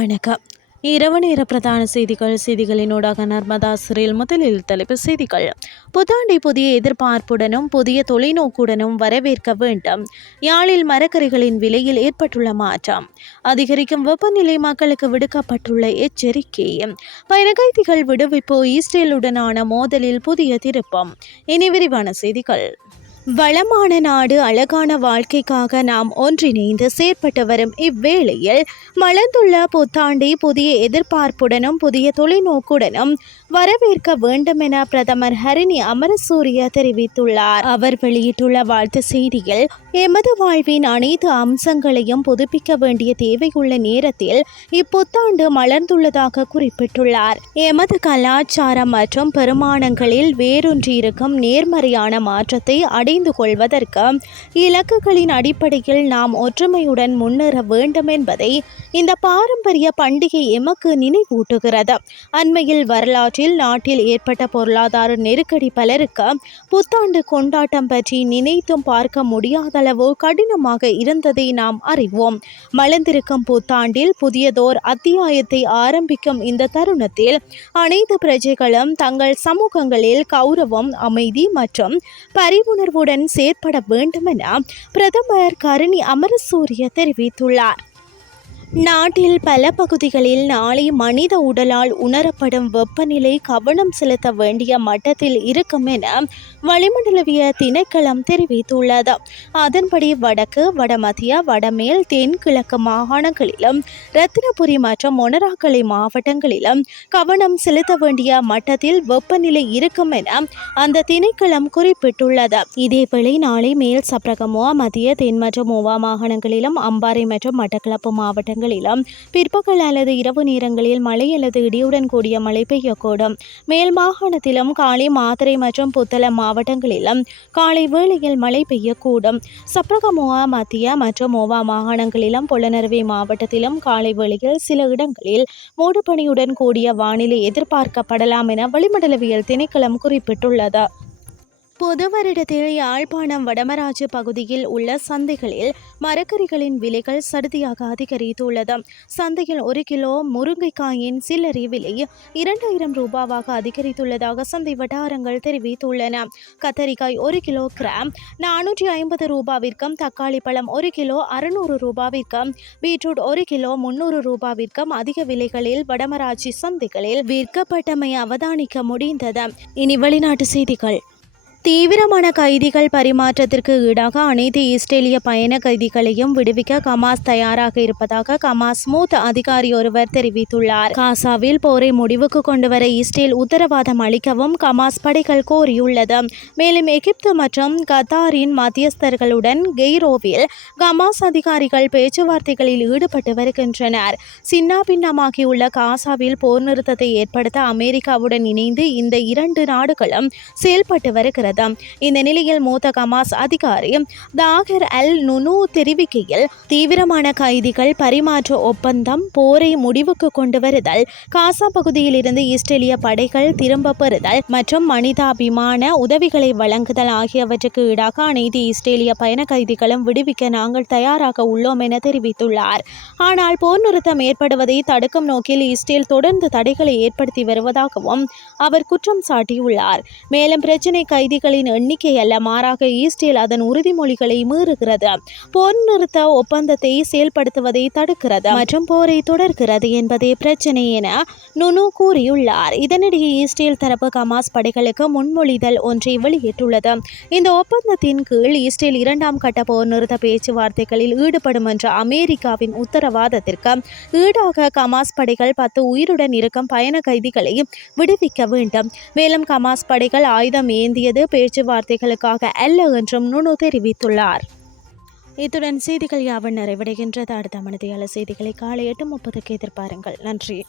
வணக்கம். இரவு நேர பிரதான செய்திகள் செய்திகளினூடாக நர்மதா சிறையில் முதலில் தலைப்பு செய்திகள். புத்தாண்டை புதிய எதிர்பார்ப்புடனும் புதிய தொலைநோக்குடனும் வரவேற்க வேண்டும். யாழில் மரக்கறிகளின் விலையில் ஏற்பட்டுள்ள மாற்றம். அதிகரிக்கும் வெப்பநிலை மக்களுக்கு விடுக்கப்பட்டுள்ள எச்சரிக்கை. பயண விடுவிப்பு ஈஸ்டேலுடனான மோதலில் புதிய திருப்பம். இனி விரிவான செய்திகள். வளமான நாடு அழகான வாழ்க்கைக்காக நாம் ஒன்றிணைந்து செயற்பட்டு வரும் இவ்வேளையில் மலர்ந்துள்ள புத்தாண்டை புதிய எதிர்பார்ப்புடனும் புதிய தொலைநோக்குடனும் வரவேற்க வேண்டும் என பிரதமர் ஹரிணி அமரசூரிய தெரிவித்துள்ளார். அவர் வெளியிட்டுள்ள வாழ்த்து செய்தியில் எமது வாழ்வின் அனைத்து அம்சங்களையும் புதுப்பிக்க வேண்டிய தேவையுள்ள நேரத்தில் இப்புத்தாண்டு மலர்ந்துள்ளதாக குறிப்பிட்டுள்ளார். எமது கலாச்சாரம் மற்றும் பெருமானங்களில் வேரூன்றியிருக்கும் நேர்மறையான மாற்றத்தை அடைந்து கொள்வதற்கு இலக்குகளின் அடிப்படையில் நாம் ஒற்றுமையுடன் முன்னேற வேண்டும் என்பதை இந்த பாரம்பரிய பண்டிகை எமக்கு நினைவூட்டுகிறது. அண்மையில் வரலாற்றில் நாட்டில் ஏற்பட்ட பொருளாதார நெருக்கடி பலருக்கு புத்தாண்டு கொண்டாட்டம் பற்றி நினைத்தும் பார்க்க முடியாத அளவோ கடினமாக இருந்ததை நாம் அறிவோம். மலர்ந்திருக்கும் புத்தாண்டில் புதியதோர் அத்தியாயத்தை ஆரம்பிக்கும் இந்த தருணத்தில் அனைத்து பிரஜைகளும் தங்கள் சமூகங்களில் கௌரவம் அமைதி மற்றும் பரிவுணர்வுடன் செயற்பட வேண்டுமென பிரதமர் கருணி அமரசூரிய தெரிவித்துள்ளார். நாட்டில் பல பகுதிகளில் நாளை மனித உடலால் உணரப்படும் வெப்பநிலை கவனம் செலுத்த வேண்டிய மட்டத்தில் இருக்கும் என வளிமண்டலவிய திணைக்களம் தெரிவித்துள்ளது. அதன்படி வடக்கு வடமத்திய வடமேல் தென்கிழக்கு மாகாணங்களிலும் ரத்தினபுரி மற்றும் மொனராக்கலை மாவட்டங்களிலும் கவனம் செலுத்த வேண்டிய மட்டத்தில் வெப்பநிலை இருக்கும் என அந்த திணைக்களம் குறிப்பிட்டுள்ளது. இதேவேளை நாளை மேல் சப்ரகமோ மத்திய தென் மற்றும் மூவா மாகாணங்களிலும் அம்பாறை மற்றும் மட்டக்களப்பு மாவட்டங்கள் இடங்களிலும் பிற்பகல் அல்லது இரவு நேரங்களில் மழை அல்லது இடியுடன் கூடிய மழை பெய்யக்கூடும். மேல் மாகாணத்திலும் காலை மாத்திரை மற்றும் புத்தளம் மாவட்டங்களிலும் காலை வேளையில் மழை பெய்யக்கூடும். சப்ரகமோவா மத்திய மற்றும் மோவா மாகாணங்களிலும் புலனறுவை மாவட்டத்திலும் காலை வேளையில் சில இடங்களில் மூடுபனியுடன் கூடிய வானிலை எதிர்பார்க்கப்படலாம் என வளிமண்டலவியல் திணைக்களம் குறிப்பிட்டுள்ளது. பொது வருடத்தில் யாழ்ப்பாணம் வடமராஜ் பகுதியில் உள்ள சந்தைகளில் மரக்கறிகளின் விலைகள் சடுதியாக அதிகரித்துள்ளது. சந்தையில் ஒரு கிலோ முருங்கைக்காயின் சில்லறை விலை இரண்டாயிரம் ரூபாவாக அதிகரித்துள்ளதாக சந்தை வட்டாரங்கள் தெரிவித்துள்ளன. கத்தரிக்காய் ஒரு கிலோ கிராம் நானூற்றி ஐம்பது ரூபாவிற்கும் தக்காளி பழம் ஒரு கிலோ அறுநூறு ரூபாவிற்கும் பீட்ரூட் ஒரு கிலோ முன்னூறு ரூபாவிற்கும் அதிக விலைகளில் வடமராட்சி சந்தைகளில் விற்கப்பட்டமை அவதானிக்க முடிந்தது. இனி வெளிநாட்டு செய்திகள். தீவிரமான கைதிகள் பரிமாற்றத்திற்கு ஈடாக அனைத்து இஸ்ரேலிய பயண கைதிகளையும் விடுவிக்க கமாஸ் தயாராக இருப்பதாக கமாஸ் மூத்த அதிகாரி ஒருவர் தெரிவித்துள்ளார். காசாவில் போரை முடிவுக்கு கொண்டுவர இஸ்ரேல் உத்தரவாதம் அளிக்கவும் கமாஸ் படைகள் கோரியுள்ளது. மேலும் எகிப்து மற்றும் கத்தாரின் மத்தியஸ்தர்களுடன் கெய்ரோவில் கமாஸ் அதிகாரிகள் பேச்சுவார்த்தைகளில் ஈடுபட்டு வருகின்றனர். சின்னா பின்னமாகியுள்ள காசாவில் போர் நிறுத்தத்தை ஏற்படுத்த அமெரிக்காவுடன் இணைந்து இந்த இரண்டு நாடுகளும் செயல்பட்டு வருகிறது. வருகிறது இந்த நிலையில் மூத்த கமாஸ் அதிகாரி தாகர் அல் நுனு தெரிவிக்கையில் தீவிரமான கைதிகள் பரிமாற்ற ஒப்பந்தம் போரை முடிவுக்கு கொண்டு வருதல் காசா பகுதியில் இருந்து இஸ்ரேலிய படைகள் திரும்ப பெறுதல் மற்றும் மனிதாபிமான உதவிகளை வழங்குதல் ஆகியவற்றுக்கு ஈடாக அனைத்து இஸ்ரேலிய பயண கைதிகளும் விடுவிக்க நாங்கள் தயாராக உள்ளோம் என தெரிவித்துள்ளார். ஆனால் போர் நிறுத்தம் ஏற்படுவதை தடுக்கும் நோக்கில் இஸ்ரேல் தொடர்ந்து தடைகளை ஏற்படுத்தி வருவதாகவும் அவர் குற்றம் சாட்டியுள்ளார். மேலும் பிரச்சினை கைதி கைதிகளின் எண்ணிக்கை அல்ல மாறாக ஈஸ்டேல் அதன் உறுதிமொழிகளை மீறுகிறது. போர் நிறுத்த ஒப்பந்தத்தை செயல்படுத்துவதை தடுக்கிறது மற்றும் போரை தொடர்கிறது என்பதே பிரச்சனை என நுனு கூறியுள்ளார். இதனிடையே ஈஸ்டேல் தரப்பு கமாஸ் படைகளுக்கு முன்மொழிதல் ஒன்றை வெளியிட்டுள்ளது. இந்த ஒப்பந்தத்தின் கீழ் ஈஸ்டேல் இரண்டாம் கட்ட போர் நிறுத்த பேச்சுவார்த்தைகளில் ஈடுபடும் என்ற அமெரிக்காவின் உத்தரவாதத்திற்கு ஈடாக கமாஸ் படைகள் பத்து உயிருடன் இருக்கும் பயண கைதிகளை விடுவிக்க வேண்டும். மேலும் கமாஸ் படைகள் ஆயுதம் ஏந்தியது பேச்சுவார்த்தைகளுக்காக அல்ல என்றும் நுணு தெரிவித்துள்ளார். இத்துடன் செய்திகள் யாவன் நிறைவடைகின்றது. அடுத்த மனதையாள செய்திகளை காலை எட்டு முப்பதுக்கு எதிர்பாருங்கள். நன்றி.